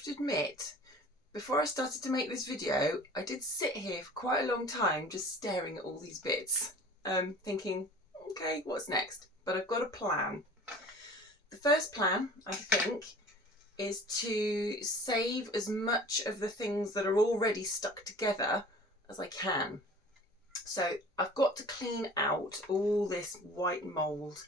have to admit, before I started to make this video, I did sit here for quite a long time just staring at all these bits, thinking, okay, what's next? But I've got a plan. The first plan, I think, is to save as much of the things that are already stuck together as I can. So I've got to clean out all this white mould.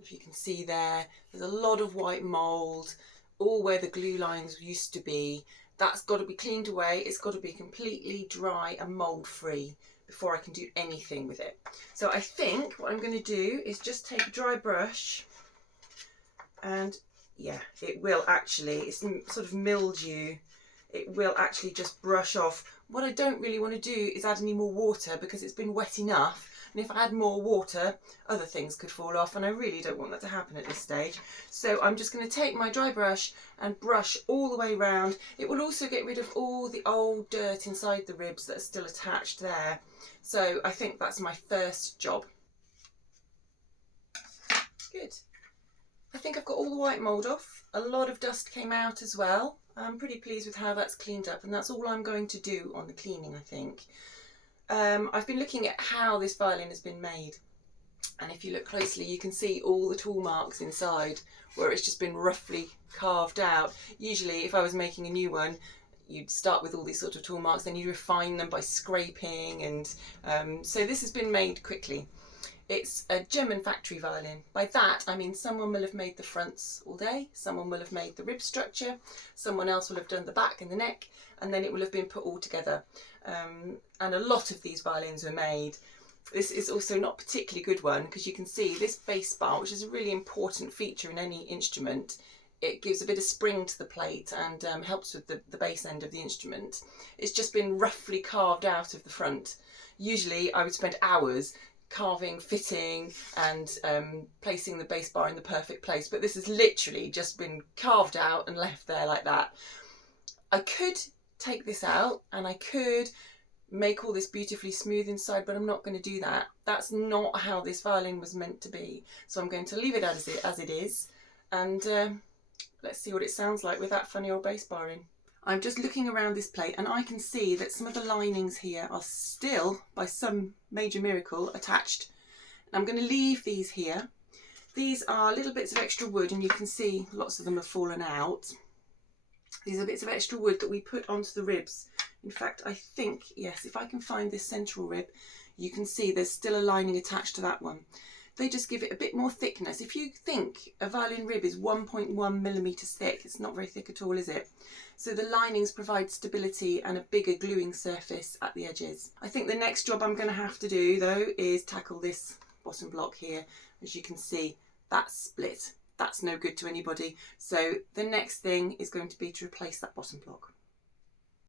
If you can see there's a lot of white mould, all where the glue lines used to be. That's got to be cleaned away. It's got to be completely dry and mould free before I can do anything with it. So I think what I'm going to do is just take a dry brush, and yeah, it will actually, it's sort of mildew, it will actually just brush off. What I don't really want to do is add any more water because it's been wet enough, and if I add more water other things could fall off, and I really don't want that to happen at this stage. So I'm just going to take my dry brush and brush all the way around. It will also get rid of all the old dirt inside the ribs that are still attached there. So I think that's my first job. Good. I think I've got all the white mould off. A lot of dust came out as well. I'm pretty pleased with how that's cleaned up, and that's all I'm going to do on the cleaning, I think. I've been looking at how this violin has been made, and if you look closely you can see all the tool marks inside where it's just been roughly carved out. Usually if I was making a new one, you'd start with all these sort of tool marks, then you refine them by scraping, and so this has been made quickly. It's a German factory violin. By that I mean someone will have made the fronts all day, someone will have made the rib structure, someone else will have done the back and the neck, and then it will have been put all together. And a lot of these violins were made. This is also not a particularly good one because you can see this bass bar, which is a really important feature in any instrument. It gives a bit of spring to the plate and helps with the bass end of the instrument. It's just been roughly carved out of the front. Usually I would spend hours carving, fitting and placing the bass bar in the perfect place, but this has literally just been carved out and left there like that. I could take this out and I could make all this beautifully smooth inside, but I'm not going to do that. That's not how this violin was meant to be. So I'm going to leave it as it is, and let's see what it sounds like with that funny old bass bar in. I'm just looking around this plate and I can see that some of the linings here are still, by some major miracle, attached. And I'm going to leave these here. These are little bits of extra wood, and you can see lots of them have fallen out. These are bits of extra wood that we put onto the ribs. In fact, I think, yes, if I can find this central rib, you can see there's still a lining attached to that one. They just give it a bit more thickness. If you think a violin rib is 1.1 millimeters thick, it's not very thick at all, is it? So the linings provide stability and a bigger gluing surface at the edges. I think the next job I'm going to have to do, though, is tackle this bottom block here. As you can see, that's split. That's no good to anybody. So the next thing is going to be to replace that bottom block.